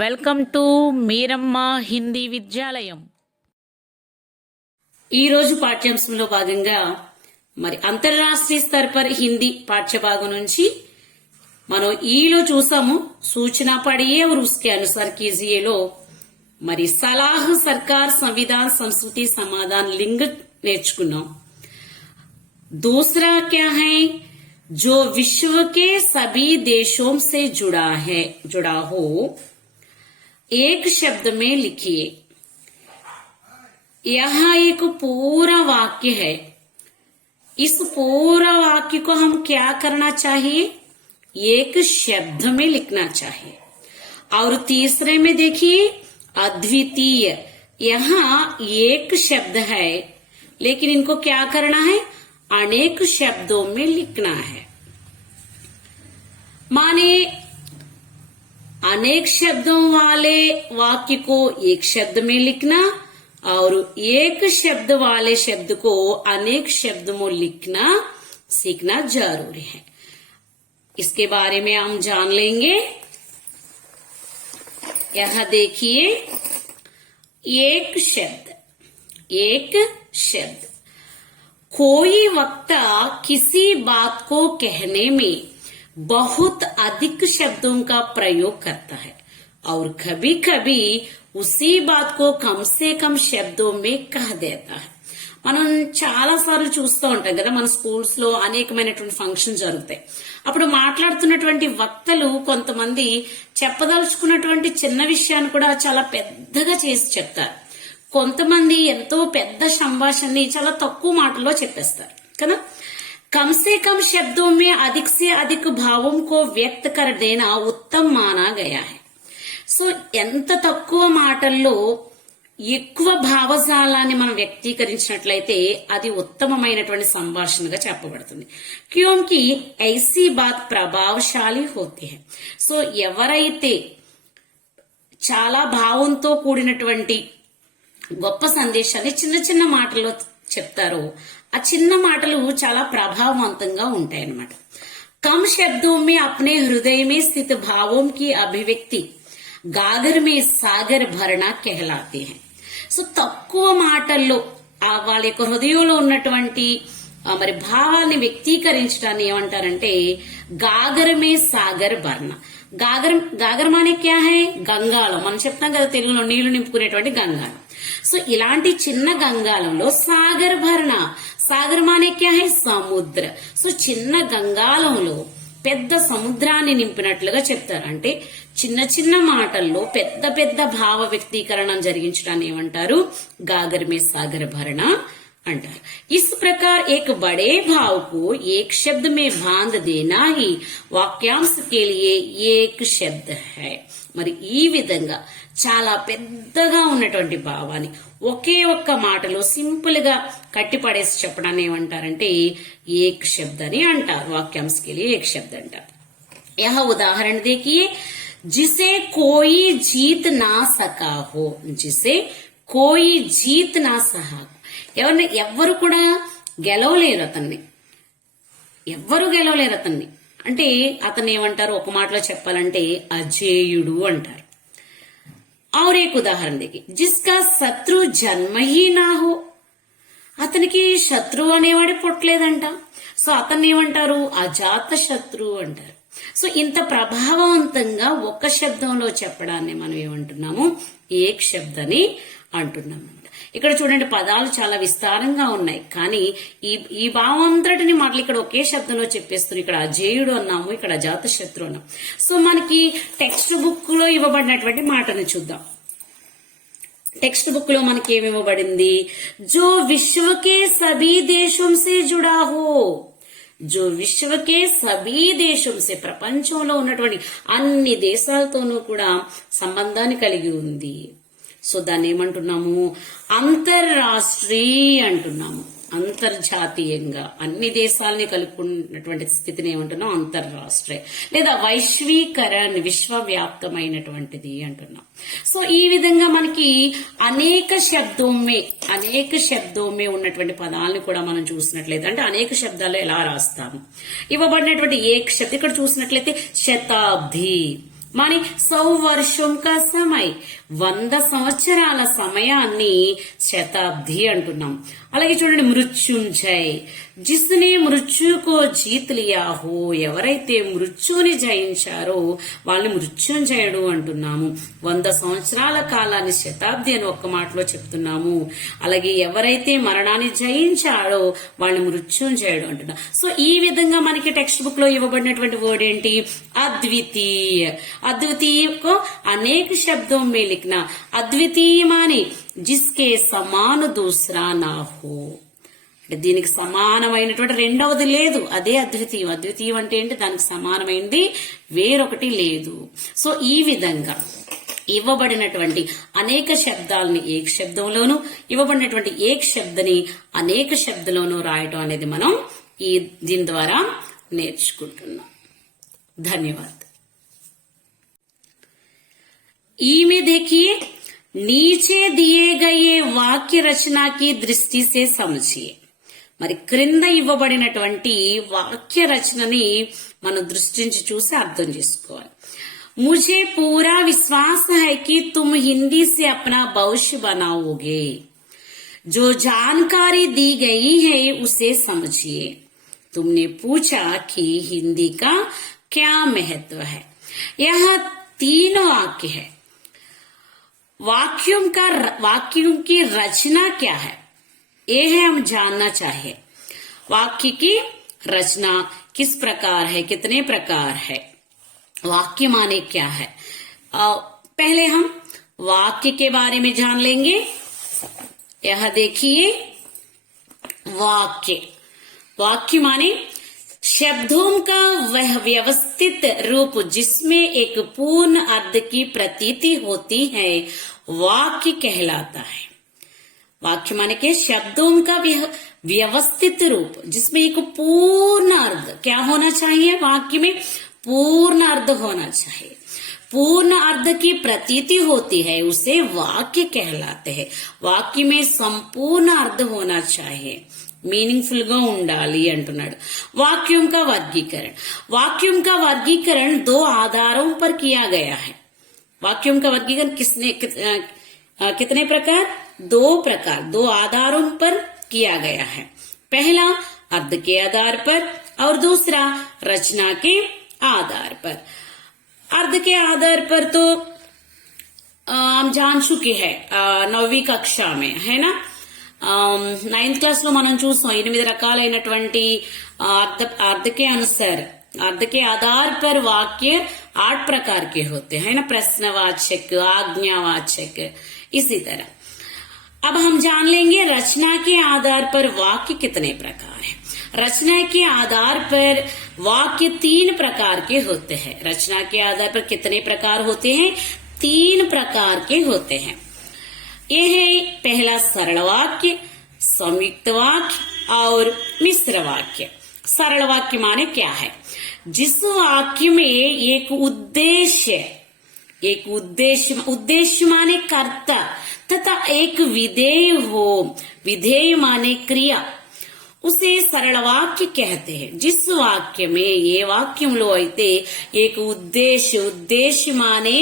Welcome to మీరమ్మ Hindi విద్యాలయం. ఈ రోజు పాఠ్యాంశంలో భాగంగా అంతర్రాష్ట్రీయ स्तर पर हिंदी पाठ्यभागం నుంచి మనం ఈలో చూసాము. सूचना पढ़िए और उसके अनुसार कीजिए లో सलाह सरकार संविधान संस्कृति समाधान लिंग నేర్చుకున్నాం. दूसरा क्या है, जो विश्व के सभी देशों से जुड़ा हो एक शब्द में लिखिए. यहाँ एक पूरा वाक्य है. इस पूरा वाक्य को हम क्या करना चाहिए, एक शब्द में लिखना चाहिए. और तीसरे में देखिए अद्वितीय. यहाँ एक शब्द है लेकिन इनको क्या करना है, अनेक शब्दों में लिखना है. माने अनेक शब्दों वाले वाक्य को एक शब्द में लिखना और एक शब्द वाले शब्द को अनेक शब्द में लिखना सीखना जरूरी है. इसके बारे में हम जान लेंगे. यहां देखिए एक शब्द. कोई वक्ता किसी बात को कहने में बहुत अधिक शब्दों का प्रयोग करता है और कभी कभी उसी बात को कम से कम शब्दों में कह देता है. మనం చాలా సార్లు చూస్తూ ఉంటాం కదా, మన స్కూల్స్ లో అనేకమైనటువంటి ఫంక్షన్ జరుగుతాయి. అప్పుడు మాట్లాడుతున్నటువంటి వక్తలు కొంతమంది చెప్పదలుచుకున్నటువంటి చిన్న విషయాన్ని కూడా చాలా పెద్దగా చేసి చెప్తారు. కొంతమంది ఎంతో పెద్ద సంభాషణని చాలా తక్కువ మాటల్లో చెప్పేస్తారు కదా. कम से कम शब्दों में अधिक से अधिक भावों को व्यक्त कर देना उत्तम माना गया है. సో ఎంత తక్కువ మాటల్లో ఎక్కువ భావజాలాన్ని మనం వ్యక్తీకరించినట్లయితే అది ఉత్తమమైనటువంటి సంభాషణగా చెప్పబడుతుంది. క్యోంకి ఐసీ బాత్ ప్రభావశాలి హోతీ హై. సో ఎవరైతే చాలా భావంతో కూడినటువంటి గొప్ప సందేశాన్ని చిన్న చిన్న మాటల్లో చెప్తారో ఆ చిన్న మాటలు చాలా ప్రభావవంతంగా ఉంటాయన్నమాట. कम शब्दों में अपने हृदय में स्थित भावों की अभिव्यक्ति गागर में सागर भरना कहलाते हैं. సో తక్కువ మాటల్లో వాళ్ళ యొక్క హృదయంలో ఉన్నటువంటి భావాల్ని వ్యక్తీకరించడాన్ని ఏమంటారంటే గాగరమే సాగర్ భరణ. గాగర్ మానే క్యా హై, గంగాళం. మనం చెప్తాం కదా తెలుగులో నీళ్లు నింపుకునేటువంటి గంగాళం. సో ఇలాంటి చిన్న గంగాళంలో సాగర్ భరణ. సాగర్ మానే క్యా హై, సముద్ర. సో చిన్న గంగాళంలో పెద్ద సముద్రాన్ని నింపినట్లుగా చెప్తారు. అంటే చిన్న చిన్న మాటల్లో పెద్ద పెద్ద భావ వ్యక్తీకరణ జరిగించడాన్ని ఏమంటారు, गागर में सागर भरना अंटार. इस प्रकार एक बड़े भाव को एक शब्द में बांध देना ही वाक्यांश के लिए एक शब्द है. ఈ విధంగా చాలా పెద్దగా ఉన్నటువంటి భావాన్ని ఒకే ఒక్క మాటలో సింపుల్ గా కట్టిపడేసి చెప్పడాన్ని ఏమంటారంటే ఏక్ శబ్ద అని అంటారు. వాక్యాంశ के लिए एक शब्द अंटार. यह उदाहरण देखिए, जिसे कोई जीत ना सका हो. जिसे कोई जीत ना सका. ఎవ్వరు కూడా గెలవలేరు అతన్ని. అంటే అతన్ని ఏమంటారు, ఒక మాటలో చెప్పాలంటే అజేయుడు అంటారు. और एक उदाहरण देखिए, जिसका शत्रु जन्म ही ना हो. అతనికి శత్రువు అనేవాడే పుట్టలేదంట. సో అతన్ని ఏమంటారు, అజాత శత్రువు అంటారు. సో ఇంత ప్రభావవంతంగా ఒక శబ్దంలో చెప్పడాన్ని మనం ఏమంటున్నాము, ఏక్ శబ్ద అని అంటున్నాము. ఇక్కడ చూడండి పదాలు చాలా విస్తారంగా ఉన్నాయి, కానీ ఈ భావం అంతటిని మాటలు ఇక్కడ ఒకే శబ్దంలో చెప్పేస్తున్నారు. ఇక్కడ అజేయుడు అన్నాము, ఇక్కడ అజాత శత్రు అన్నాము. సో మనకి టెక్స్ట్ బుక్ లో ఇవ్వబడినటువంటి మాటని చూద్దాం. టెక్స్ట్ బుక్ లో మనకి ఏమి ఇవ్వబడింది, జో విశ్వకే సభీ దేశం సే జుడా హో. జో విశ్వకే సభీ దేశం సే, ప్రపంచంలో ఉన్నటువంటి అన్ని దేశాలతోనూ కూడా సంబంధాన్ని కలిగి ఉంది. సో దాన్ని ఏమంటున్నాము, అంతర్రాష్ట్రీయ అంటున్నాము. అంతర్జాతీయంగా అన్ని దేశాలని కలుపుకున్నటువంటి స్థితిని ఏమంటున్నాం, అంతర్రాష్ట్రీయ లేదా వైశ్వీకరణ, విశ్వవ్యాప్తమైనటువంటిది అంటున్నాం. సో ఈ విధంగా మనకి అనేక శబ్దోమే ఉన్నటువంటి పదాలను కూడా మనం చూసినట్లయితే, అంటే అనేక శబ్దాలు ఎలా రాస్తాము, ఇవ్వబడినటువంటి ఏక శబ్దం ఇక్కడ చూసినట్లయితే శతాబ్ది, माने 100 वर्षों का समय 100 సంవత్సరాల సమయాన్ని శతాబ్ది అంటున్నాం. అలాగే చూడండి మృత్యుంజయ్, జిస్నే మృత్యుకో జీత్ లియా హో, ఎవరైతే మృత్యుని జయించారో వాళ్ళని మృత్యుంజయుడు అంటున్నాము. 100 సంవత్సరాల కాలాన్ని శతాబ్ది అని ఒక్క మాటలో చెప్తున్నాము. అలాగే ఎవరైతే మరణాన్ని జయించాడో వాళ్ళని మృత్యుంజయుడు అంటున్నాం. సో ఈ విధంగా మనకి టెక్స్ట్ బుక్ లో ఇవ్వబడినటువంటి వర్డ్ ఏంటి? अद्वितीय. अद्वितीय को अनेक शब्दों में लिखना. अद्वितीय माने जिसके समान दूसरा ना हो. దీనికి సమానమైనటువంటి రెండవది లేదు, అదే అద్వితీయం. అద్వితీయం అంటే ఏంటి? దానికి సమానమైనది వేరొకటి లేదు. సో ఈ విధంగా ఇవ్వబడినటువంటి అనేక శబ్దాలని ఏక శబ్దంలోను, ఇవ్వబడినటువంటి ఏక శబ్దని అనేక శబ్దంలోనూ రాయటం అనేది మనం దీని ద్వారా నేర్చుకుంటున్నాం. धन्यवाद. ई में देखिए, नीचे दिए गए వాక్య రచన की दृष्टि से समझिए. మరి క్రింద ఇవ్వబడినటువంటి వాక్య రచనని మనం దృష్టించి చూసి అర్థం చేసుకోవాలి. मुझे पूरा विश्वास है कि तुम हिंदी से अपना भविष्य बनाओगे. जो जानकारी दी गई है उसे समझिए. तुमने पूछा कि हिंदी का क्या महत्व है. यह 3 वाक्य है. वाक्यों की रचना क्या है, ये है हम जानना चाहिए. वाक्य की रचना किस प्रकार है, कितने प्रकार है, वाक्य माने क्या है. पहले हम वाक्य के बारे में जान लेंगे. यह देखिए, वाक्य माने शब्दों का वह व्यवस्थित रूप जिसमें एक पूर्ण अर्थ की प्रतीति होती है, वाक्य कहलाता है. वाक्य माने के शब्दों का व्यवस्थित रूप जिसमें एक पूर्ण अर्थ क्या होना चाहिए, वाक्य में पूर्ण अर्थ होना चाहिए. पूर्ण अर्थ की प्रतीति होती है, उसे वाक्य कहलाते हैं. वाक्य में संपूर्ण अर्थ होना चाहिए, मीनिंगफुल గా ఉండాలి అంటున్నాడు. वाक्यों का वर्गीकरण 2 आधारों पर किया गया है. वाक्यों का वर्गीकरण कितने प्रकार? 2 प्रकार, 2 आधारों पर किया गया है. पहला अर्थ के आधार पर और दूसरा रचना के आधार पर. अर्थ के आधार पर तो हम जान चुके हैं 9वीं कक्षा में, है ना. 9th क्लास లో మనం చూసాం 8 రకాలైనటువంటి अर्थ के अनुसार, अर्थ के आधार पर वाक्य 8 प्रकार के होते हैं ना. प्रश्नवाचक, आज्ञावाचक, इसी तरह. अब हम जान लेंगे रचना के आधार पर वाक्य कितने प्रकार है. रचना के आधार पर वाक्य 3 प्रकार के होते हैं. रचना के आधार पर कितने प्रकार होते हैं? 3 प्रकार के होते हैं. ये है पहला सरल वाक्य, संयुक्त वाक्य और मिश्र वाक्य. सरल वाक्य माने क्या है? जिस वाक्य में एक उद्देश्य माने कर्ता तथा एक विधेय हो. विधेय माने क्रिया, उसे सरल वाक्य कहते हैं. जिस वाक्य में ये वाक्యంలో అయితే एक उद्देश्य माने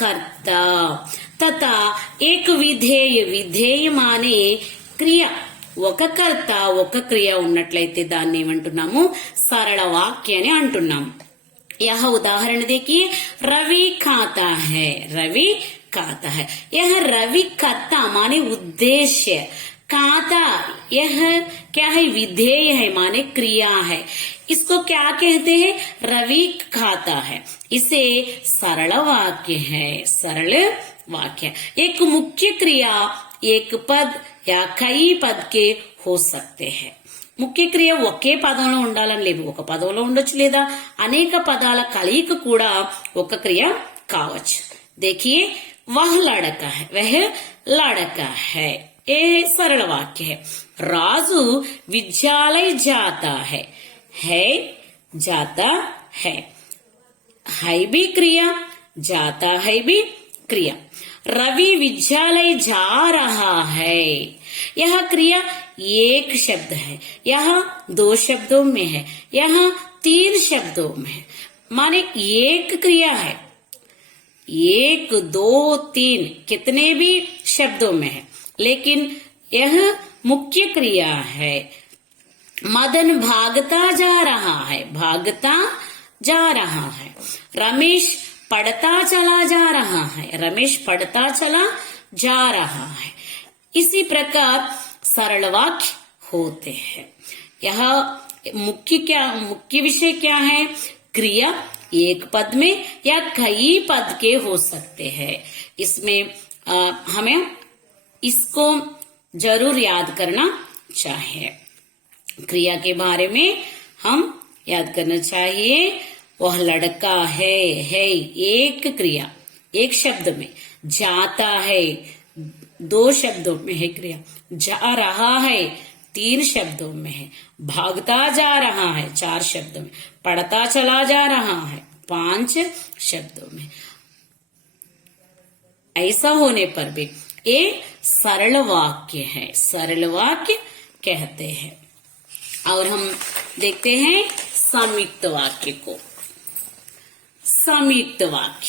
कर्ता तथा एक విధేయ మానే క్రియ. ఒక కర్త ఒక క్రియ ఉన్నట్లయితే దాన్ని ఏమంటున్నాము? సరళ వాక్య అని అంటున్నాము. यह उदाहरण देखिए, रवि खाता है. यह रवि खाता माने उद्देश्य, खाता यह क्या है? विधेय है माने क्रिया है. इसको क्या कहते हैं? रवि खाता है. इसे सरल वाक्य है. सरल वाक्य एक मुख्य क्रिया एक पद या कई पद के हो सकते हैं. ముఖ్య క్రియ ఒకే పదంలో ఉండాలని లేదు, ఒక పదంలో ఉండొచ్చు లేదా అనేక పదాల కలయిక కూడా ఒక క్రియ కావచ్చు. देखिए, वह लड़का है, ये सरल वाक्य है. राजू विद्यालय जाता है जाता है भी क्रिया, जाता है भी क्रिया. रवि विद्यालय जा रहा है, यह क्रिया एक शब्द है, यहाँ 2 शब्दों में है, यहाँ 3 शब्दों में है. माने एक क्रिया है, एक दो तीन कितने भी शब्दों में है, लेकिन यह मुख्य क्रिया है। मदन भागता जा रहा है, भागता जा रहा है। रमेश पढ़ता चला जा रहा है, रमेश पढ़ता चला जा रहा है। इसी प्रकार सरल वाक्य होते हैं। यह मुख्य विषय क्या है? क्रिया एक पद में या कई पद के हो सकते हैं। इसमें हमें इसको जरूर याद करना चाहिए। क्रिया के बारे में हम याद करना चाहिए। वह लड़का है एक क्रिया, एक शब्द में। जाता है, दो शब्दों में है क्रिया। जा रहा है, तीन शब्दों में है। भागता जा रहा है, चार शब्दों में। पढ़ता चला जा रहा है, पांच शब्दों में। ऐसा होने पर भी ये सरल वाक्य है, सरल वाक्य कहते हैं। और हम देखते हैं संयुक्त वाक्य को। संयुक्त वाक्य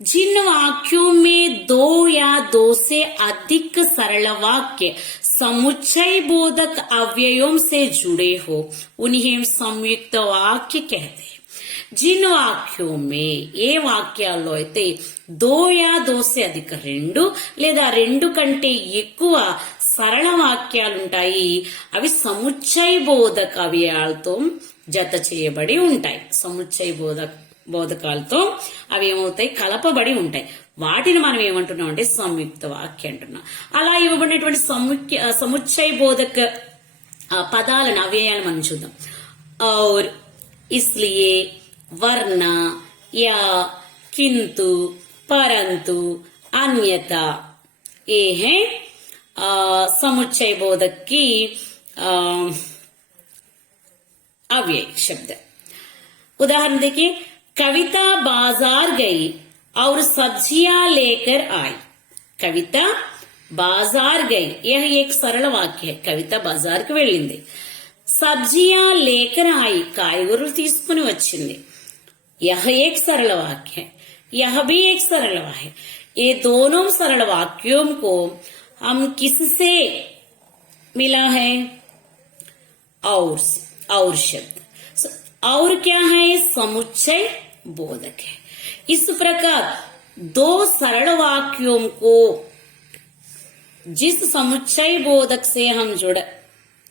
जिन वाक्यों में दो या दो से अधिक सरल वाक्य समुच्चय बोधक अव्ययों से जुड़े हो उन्हें संयुक्त वाक्य कहते हैं। जिन वाक्यों में ఏ వాక్యాల్లో అయితే దో యా దో సే అధిక రెండు లేదా రెండు కంటే ఎక్కువ సరళ వాక్యాలుంటాయి, అవి సముచ్చయ బోధక అవ్యయాలతో జత చేయబడి ఉంటాయి. సముచ్చయ బోధకాలతో అవి ఏమవుతాయి? కలపబడి ఉంటాయి. వాటిని మనం ఏమంటున్నాం అంటే సంయుక్త వాక్య అంటున్నాం. అలా ఇవ్వబడినటువంటి సముచ్చయ బోధక పదాలను అవ్యయాలు మనం చూద్దాం. और इसलिए, वरना, या, किंतु, परंतु, अन्यथा, ये हैं समुच्चय बोधक की अव्यय शब्द। उदाहरण देखिए, कविता बाजार गई और सब्जियां लेकर आई। कविता बाजार गई, यह एक सरल वाक्य है. कविता बाजार కి వెళ్ళింది. सब्जियां लेकर आई, కాయగూరలు తీసుకుని వచ్చింది. यह एक सरल वाक्य है. यह भी एक सरल वाक्य है. ये दोनों सरल वाक्यों को हम किससे मिला है? और शब्द. और क्या है? समुच्चय बोधक है. इस प्रकार दो सरल वाक्यों को जिस समुच्चय बोधक से हम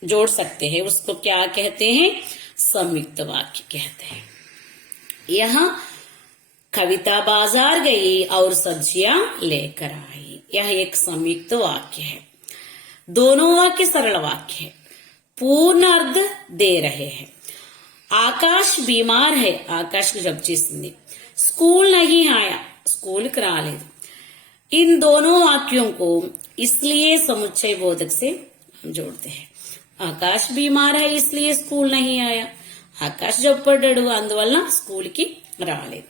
जोड़ सकते हैं उसको क्या कहते हैं? संयुक्त वाक्य कहते हैं. यहाँ कविता बाजार गई और सब्जियां लेकर आई, यह एक संयुक्त वाक्य है. दोनों वाक्य सरल वाक्य है, पूर्ण अर्थ दे रहे हैं. आकाश बीमार है, आकाश की जब चीज स्कूल नहीं आया, स्कूल రాలేదు. इन दोनों वाक्यों को इसलिए समुच्चय बोधक से हम जोड़ते हैं. आकाश बीमार है इसलिए स्कूल नहीं आया. आकाश जब्बड्डाడు అందువల్ల स्कूल की రాలేదు.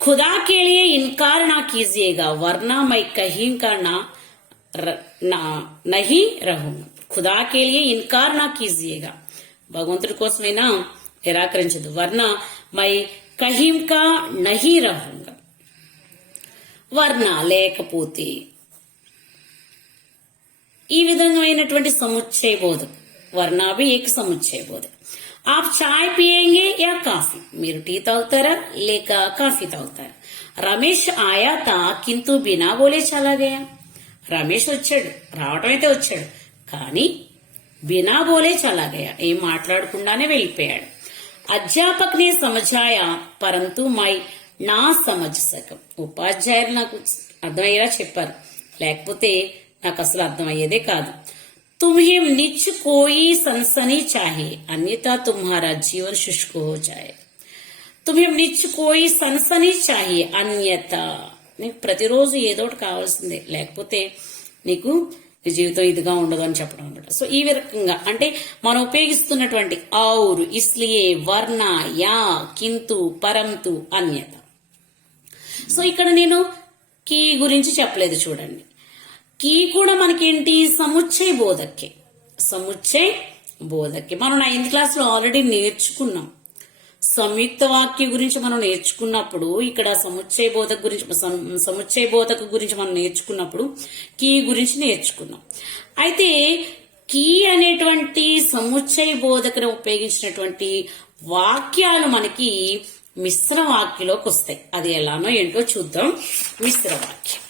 खुदा के लिए इनकार ना कीजिएगा वरना मैं कहीं का नहीं रहूंगा. खुदा के लिए इनकार ना कीजिएगा, భగవంతుడి కోసమైనా నిరాకరించదు. వర్ణ మై కహీం కా నహీ రహూంగా, వర్ణ లేకపోతే. ఈ విధమైనటువంటి సముచ్చయ బోధక. వర్ణ भी एक समुच्चय बोधक. आप चाय पिएंगे या काफी, మీరు టీ తాగుతారా లేక కాఫీ తాగుతారా? రమేష్ ఆయా తా కింతు బినా బోలే చలా గయా. రమేష్ వచ్చాడు, రావటం అయితే వచ్చాడు, కానీ बिना बोले चला गया, ఏం మాట్లాడకుండానే వెళ్ళిపోయాడు. అధ్యాపక్ నే సమझाया परंतु मैं ना समझ सका. ఉపాధ్యాయులు నాకు అర్థమయ్యేలా చెప్పారు, లేకపోతే నాకు అసలు అర్థమయ్యేదే కాదు. तुम्हें निच कोई सनसनी चाहिए अन्यथा तुम्हारा जीवन शुष्क हो जाए. तुम्हें निच कोई सनसनी चाहिए अन्यथा, నీకు ప్రతిరోజు ఏదో ఒకటి కావాల్సిందే, లేకపోతే నీకు జీవితం ఇదిగా ఉండదు అని చెప్పడం అనమాట. సో ఈ రకంగా అంటే మనం ఉపయోగిస్తున్నటువంటి ఔర్, ఇస్లియే, వర్ణ, యా, కింతు, పరంతు, అన్యత. సో ఇక్కడ నేను కీ గురించి చెప్పలేదు చూడండి. కీ కూడా మనకేంటి? సముచ్చయ బోధక్కే. సముచ్చయ బోధక్కే మనం 9th క్లాస్ లో ఆల్రెడీ నేర్చుకున్నాం. సంయుక్త వాక్య గురించి మనం నేర్చుకున్నప్పుడు ఇక్కడ సముచ్చయ బోధక గురించి మనం నేర్చుకున్నప్పుడు కీ గురించి నేర్చుకున్నాం. అయితే కీ అనేటువంటి సముచ్చయ బోధకను ఉపయోగించినటువంటి వాక్యాలు మనకి మిశ్ర వాక్యలోకి వస్తాయి. అది ఎలానో ఏంటో చూద్దాం. మిశ్ర వాక్యం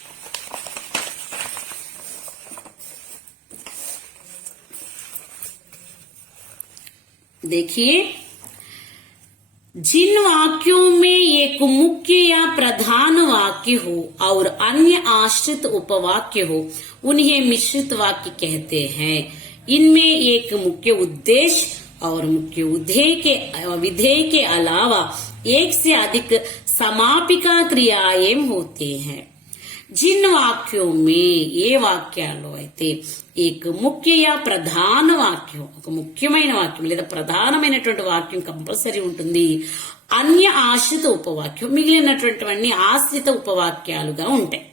देखिए, जिन वाक्यों में एक मुख्य या प्रधान वाक्य हो और अन्य आश्रित उपवाक्य हो उन्हें मिश्रित वाक्य कहते हैं. इनमें एक मुख्य उद्देश्य और मुख्य विधेय के अलावा एक से अधिक समापिका क्रियाएं होते हैं. जिन वाक्यों में ఏ వాక్యాల్లో అయితే ఏక ముఖ్య యా ప్రధాన వాక్యం, ఒక ముఖ్యమైన వాక్యం లేదా ప్రధానమైనటువంటి వాక్యం కంపల్సరీ ఉంటుంది. అన్య ఆశ్రిత ఉపవాక్యం, మిగిలినటువంటివన్నీ ఆశ్రిత ఉపవాక్యాలుగా ఉంటాయి.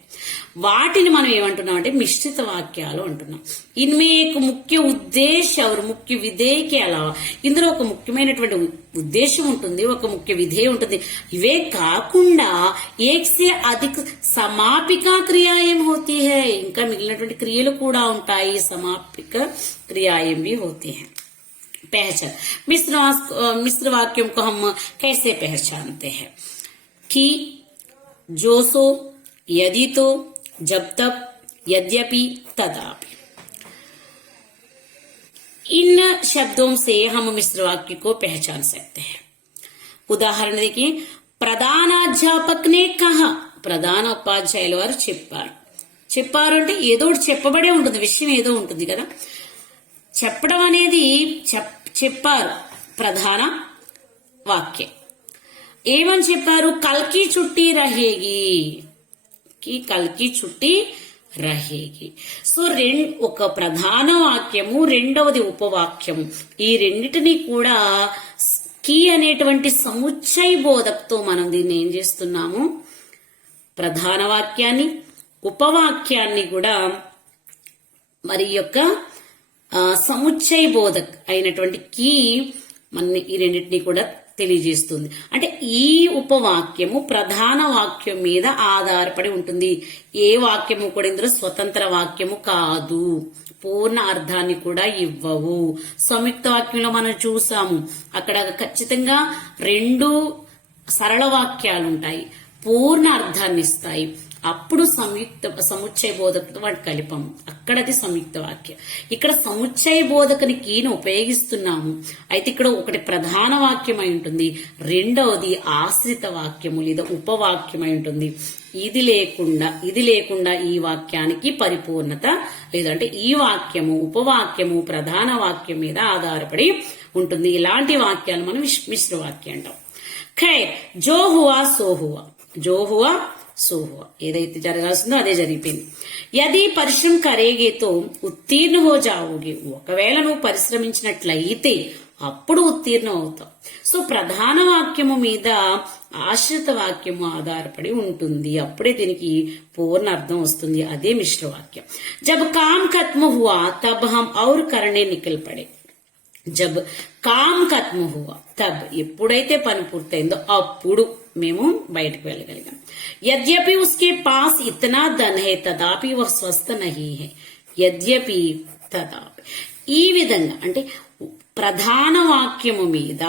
వాటిని మనం ఏమంటున్నాం అంటే మిశ్రిత వాక్యాలు అంటున్నాం. ఇన్మే ఒక ముఖ్య ఉద్దేశం और ముఖ్య విధేయకి అలవా, ఇందులో ఒక ముఖ్యమైనటువంటి ఉద్దేశం ఉంటుంది, ఒక ముఖ్య విధేయం ఉంటుంది. ఇవే కాకుండా ఏక్ సే అధిక సమాపికా క్రియాయం హోతీ హై, ఇంకా మిగిలినటువంటి క్రియలు కూడా ఉంటాయి. సమాపిక క్రియాయం भी होती हैं. पहचान मिश्र वाक्यों को हम कैसे पहचानते हैं कि जो सो, यदि तो, जब तब, यद्यपि, तदापि. इन शब्दों से हम मिश्र वाक्य को पहचान सकते हैं. उदाहरण देखिए, ప్రధానాధ్యాపక్ నే కహా, ప్రధాన ఉపాధ్యాయుల వారు చెప్పారు. చెప్పారు అంటే ఏదో ఒకటి చెప్పబడే ఉంటుంది, విషయం ఏదో ఉంటుంది కదా. చెప్పడం అనేది చెప్పారు ప్రధాన వాక్యం. ఏమని చెప్పారు? కల్కి చుట్టి రహేగి, కి కల్కి చుట్టి రహేగి. సో ఒక ప్రధాన వాక్యము, రెండవది ఉపవాక్యము, ఈ రెండిటిని కూడా కీ అనేటువంటి సముచ్చయ బోధకతో మనం దీన్ని ఏం చేస్తున్నాము, ప్రధాన వాక్యాన్ని ఉపవాక్యాన్ని కూడా మరి యొక్క సముచ్చయ బోధక్ అయినటువంటి కీ మన ఈ రెండింటినీ కూడా తెలియజేస్తుంది. అంటే ఈ ఉపవాక్యము ప్రధాన వాక్యం మీద ఆధారపడి ఉంటుంది. ఏ వాక్యము కూడా ఇందులో స్వతంత్ర వాక్యము కాదు, పూర్ణ అర్థాన్ని కూడా ఇవ్వవు. సంయుక్త వాక్యంలో మనం చూసాము, అక్కడ ఖచ్చితంగా 2 సరళ వాక్యాలు ఉంటాయి, పూర్ణ అర్థాన్ని ఇస్తాయి. అప్పుడు సముచ్చయ బోధకతో వాటి కలిపాము, అక్కడది సంయుక్త వాక్యం. ఇక్కడ సముచ్చయ బోధకని కీను ఉపయోగిస్తున్నాము. అయితే ఇక్కడ ఒకటి ప్రధాన వాక్యం అయి ఉంటుంది, రెండవది ఆశ్రిత వాక్యము లేదా ఉపవాక్యమై ఉంటుంది. ఇది లేకుండా ఈ వాక్యానికి పరిపూర్ణత లేదంటే ఈ వాక్యము ఉపవాక్యము ప్రధాన వాక్యం మీద ఆధారపడి ఉంటుంది. ఇలాంటి వాక్యాలు మనం మిశ్ర వాక్యం అంటాం. ఖైర్, జో హువా సో హువా, జో హువా సో హువా, ఏదైతే జరగాల్సిందో అదే జరిగిపోయింది. యది పరిశ్రమ కరేగేతో ఉత్తీర్ణ హో జావోగే, ఒకవేళ నువ్వు పరిశ్రమించినట్లయితే అప్పుడు ఉత్తీర్ణం అవుతావు. సో ప్రధాన వాక్యము మీద ఆశ్రిత వాక్యము ఆధారపడి ఉంటుంది, అప్పుడే దీనికి పూర్ణ అర్థం వస్తుంది. అదే మిశ్ర వాక్యం. జబ్ కామ్ ఖత్మ హువా తబ్ హమ్ ఔర్ కర్నే నికల్ పడే, జబ్ కామ్ ఖత్మ హువా తబ్, ఎప్పుడైతే పని పూర్తయిందో అప్పుడు మేము బయటకు వెళ్ళగలిగాం. యద్యపి ఉస్కే పాస్ ఇతనా ధన్ హై తదాపి వహ్ స్వస్థ నహీ హై, యద్యపి తదాపి. ఈ విధంగా అంటే ప్రధాన వాక్యము మీద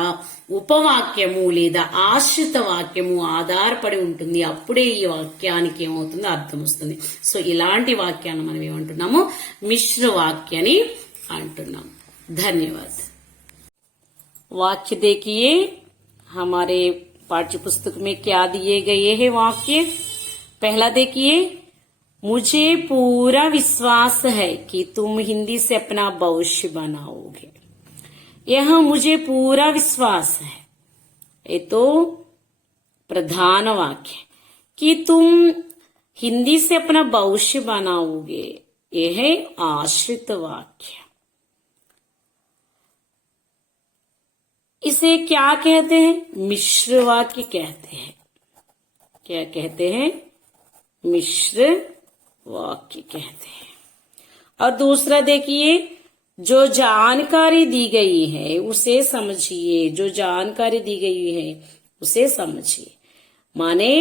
ఉపవాక్యము లేదా ఆశ్రిత వాక్యము ఆధారపడి ఉంటుంది, అప్పుడే ఈ వాక్యానికి ఏమవుతుందో అర్థం వస్తుంది. సో ఇలాంటి వాక్యాన్ని మనం ఏమంటున్నాము, మిశ్ర వాక్యాన్ని అంటున్నాం. ధన్యవాद. वाक्य देखिए, हमारे पाठ्य पुस्तक में क्या दिए गए हैं वाक्य. पहला देखिए, मुझे पूरा विश्वास है कि तुम हिंदी से अपना भविष्य बनाओगे. यह मुझे पूरा विश्वास है, ये तो प्रधान वाक्य. कि तुम हिंदी से अपना भविष्य बनाओगे, यह है आश्रित वाक्य. इसे क्या कहते हैं? मिश्र वाक्य कहते हैं. क्या कहते हैं? मिश्र वाक्य कहते हैं. और दूसरा देखिए, जो जानकारी दी गई है उसे समझिए, जो जानकारी दी गई है उसे समझिए. మానే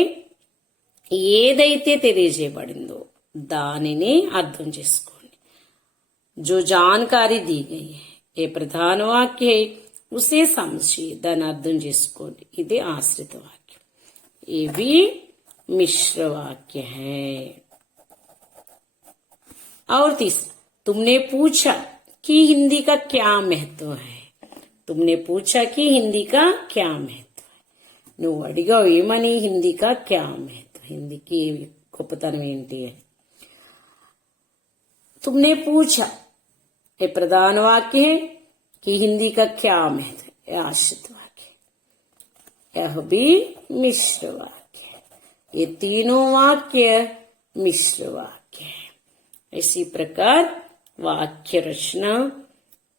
ఏదైతే తెలియజేయబడిందో దానిని అర్థం చేసుకోండి. जो जानकारी दी गई है ये प्रधान वाक्य है, उसे समझिए, దాన్ని అర్థం చేసుకోండి. ఇది ఆశ్రిత వాక్యం. ये भी मिश्र वाक्य है. और तीसरा, तुमने पूछा कि हिंदी का क्या महत्व है. तुमने पूछा कि हिंदी का क्या महत्व है. నువ్వు అడిగావు ఏమని, హిందీ కా క్యా మహత్వ, హిందీకి గొప్పతనం ఏంటి అని. तुमने पूछा ये प्रधान वाक्य है कि हिंदी का क्या महत्व है, यह आश्रित वाक्य है. यह भी मिश्र वाक्य है. ये तीनों वाक्य मिश्र वाक्य है. इसी प्रकार वाक्य रचना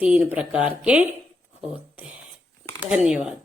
3 प्रकार के होते हैं. धन्यवाद.